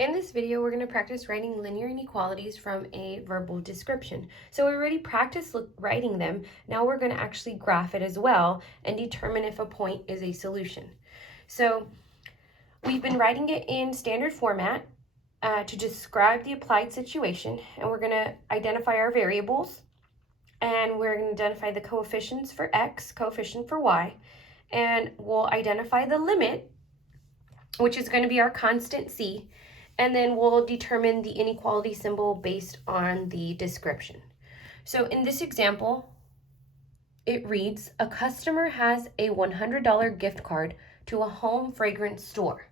In this video, we're going to practice writing linear inequalities from a verbal description. So we already practiced writing them. Now we're going to actually graph it as well and determine if a point is a solution. So we've been writing it in standard format to describe the applied situation, and we're going to identify our variables, and we're going to identify the coefficients for x, coefficient for y, and we'll identify the limit, which is going to be our constant c, and then we'll determine the inequality symbol based on the description. So in this example, it reads, a customer has a $100 gift card to a home fragrance store.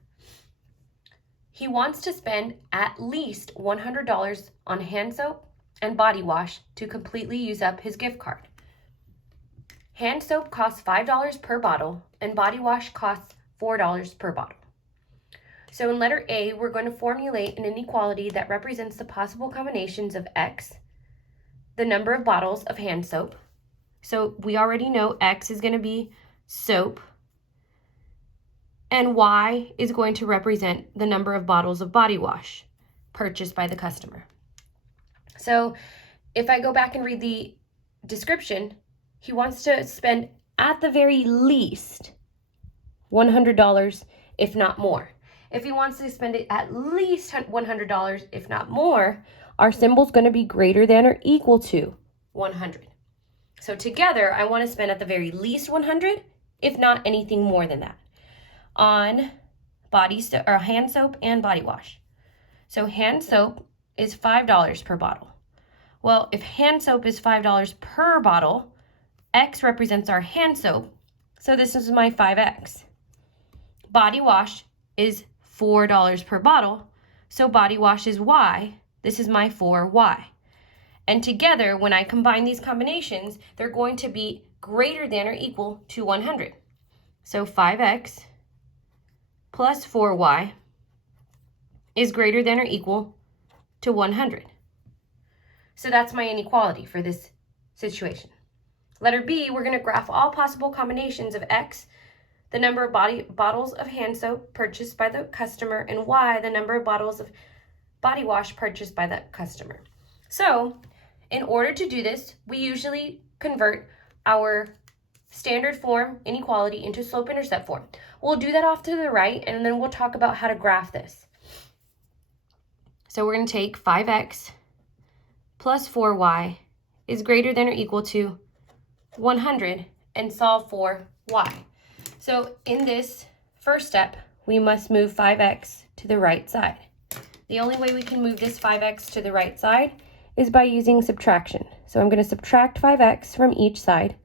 He wants to spend at least $100 on hand soap and body wash to completely use up his gift card. Hand soap costs $5 per bottle and body wash costs $4 per bottle. So in letter A, we're going to formulate an inequality that represents the possible combinations of x, the number of bottles of hand soap. So we already know x is going to be soap, and y is going to represent the number of bottles of body wash purchased by the customer. So if I go back and read the description, he wants to spend at the very least $100, if not more. If he wants to spend it at least $100, if not more, our symbol is going to be greater than or equal to 100. So together, I want to spend at the very least 100, if not anything more than that, on hand soap and body wash. So hand soap is $5 per bottle. Well, if hand soap is $5 per bottle, x represents our hand soap, so this is my 5x. Body wash is $4 per bottle, so body wash is y. This is my 4y. And together, when I combine these combinations, they're going to be greater than or equal to 100. So 5x plus 4y is greater than or equal to 100. So that's my inequality for this situation. Letter B, we're going to graph all possible combinations of x, the number of bottles of hand soap purchased by the customer, and y, the number of bottles of body wash purchased by the customer. So in order to do this, we usually convert our standard form inequality into slope-intercept form. We'll do that off to the right, and then we'll talk about how to graph this. So we're going to take 5x plus 4y is greater than or equal to 100 and solve for y. So in this first step, we must move 5x to the right side. The only way we can move this 5x to the right side is by using subtraction. So I'm going to subtract 5x from each side.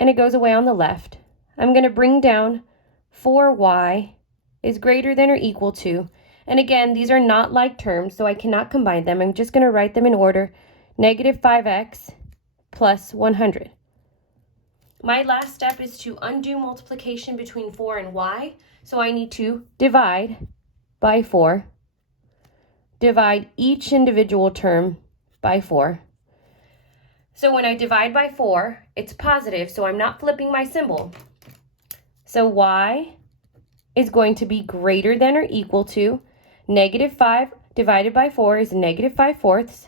And it goes away on the left. I'm going to bring down 4y is greater than or equal to, and again, these are not like terms, so I cannot combine them. I'm just going to write them in order. Negative 5x plus 100. My last step is to undo multiplication between 4 and y, so I need to divide by 4, divide each individual term by 4. So when I divide by 4, it's positive, so I'm not flipping my symbol. So y is going to be greater than or equal to negative 5 divided by 4 is negative 5/4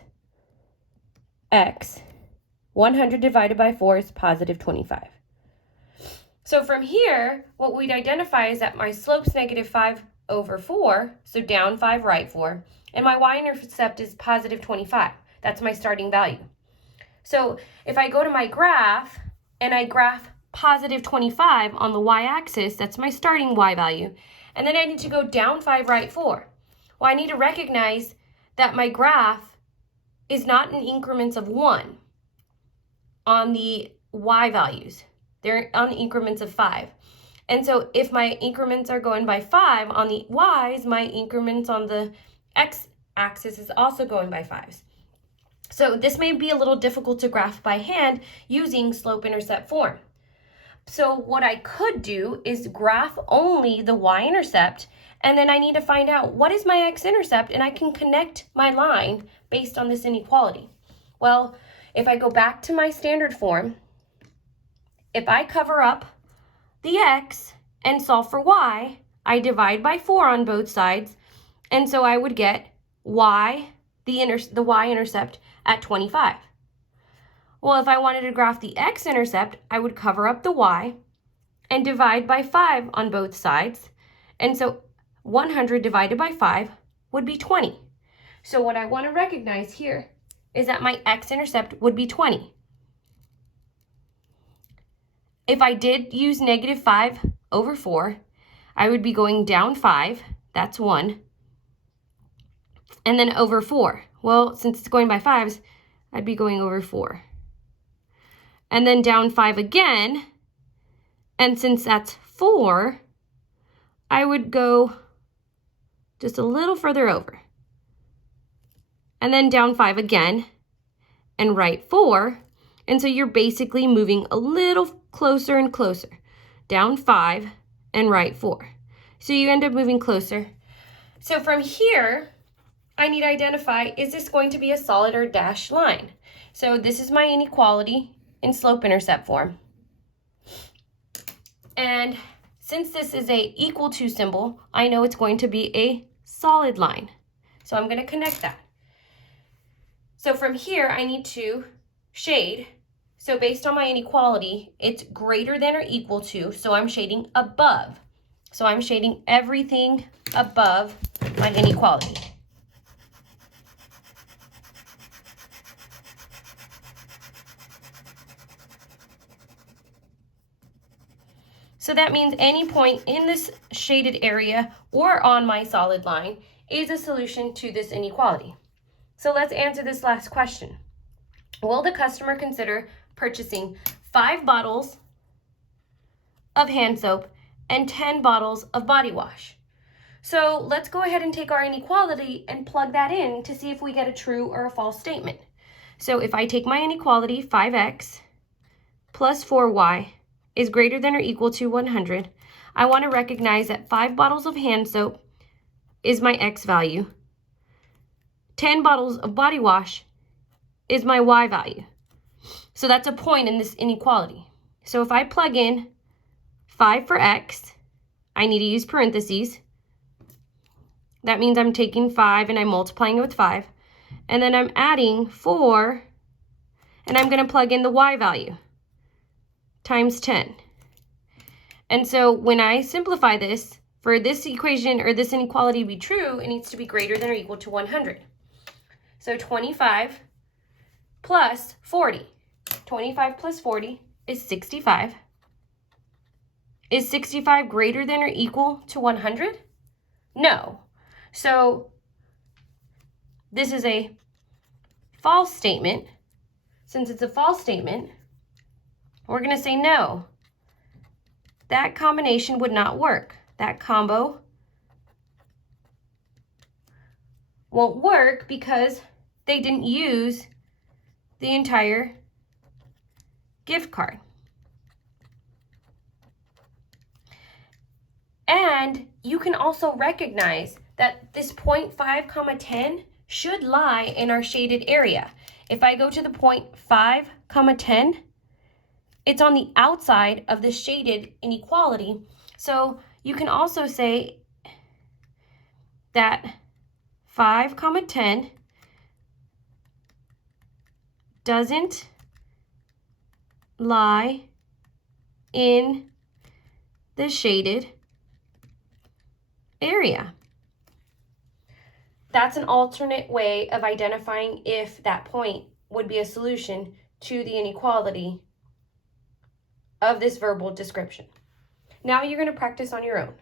x. 100 divided by 4 is positive 25. So from here, what we'd identify is that my slope's negative 5/4, so down 5, right 4, and my y-intercept is positive 25. That's my starting value. So if I go to my graph and I graph positive 25 on the y-axis, that's my starting y value, and then I need to go down 5, right 4. Well, I need to recognize that my graph is not in increments of 1 on the y values. They're on increments of 5. And so if my increments are going by 5 on the y's, my increments on the x-axis is also going by 5s. So this may be a little difficult to graph by hand using slope-intercept form. So what I could do is graph only the y-intercept, and then I need to find out what is my x-intercept, and I can connect my line based on this inequality. Well, if I go back to my standard form, if I cover up the x and solve for y, I divide by 4 on both sides, and so I would get y, the y-intercept at 25. Well, if I wanted to graph the x-intercept, I would cover up the y and divide by 5 on both sides, and so 100 divided by 5 would be 20. So what I want to recognize here is that my x-intercept would be 20. If I did use negative 5 over 4, I would be going down 5, that's 1, and then over 4. Well, since it's going by 5s, I'd be going over 4. And then down 5 again, and since that's 4, I would go just a little further over. And then down 5 again, and right 4. And so you're basically moving a little closer and closer. Down 5 and right 4. So you end up moving closer. So from here, I need to identify, is this going to be a solid or dashed line? So this is my inequality in slope-intercept form. And since this is a equal to symbol, I know it's going to be a solid line. So I'm going to connect that. So from here, I need to shade. So based on my inequality, it's greater than or equal to, so I'm shading above. So I'm shading everything above my inequality. So that means any point in this shaded area or on my solid line is a solution to this inequality. So let's answer this last question. Will the customer consider purchasing 5 bottles of hand soap and 10 bottles of body wash? So let's go ahead and take our inequality and plug that in to see if we get a true or a false statement. So if I take my inequality, 5x plus 4y is greater than or equal to 100, I want to recognize that 5 bottles of hand soap is my x value. 10 bottles of body wash is my y value. So that's a point in this inequality. So if I plug in 5 for x, I need to use parentheses. That means I'm taking 5 and I'm multiplying it with 5. And then I'm adding 4, and I'm going to plug in the y value times 10. And so when I simplify this, for this equation or this inequality to be true, it needs to be greater than or equal to 100. So 25 plus 40. 25 plus 40 is 65. Is 65 greater than or equal to 100? No. So this is a false statement. Since it's a false statement, we're going to say no. That combination would not work. That combo won't work because they didn't use the entire gift card. And you can also recognize that this 0.5, 10 should lie in our shaded area. If I go to the 0.5, 10, it's on the outside of the shaded inequality. So you can also say that 5, 10 doesn't lie in the shaded area. That's an alternate way of identifying if that point would be a solution to the inequality of this verbal description. Now you're going to practice on your own.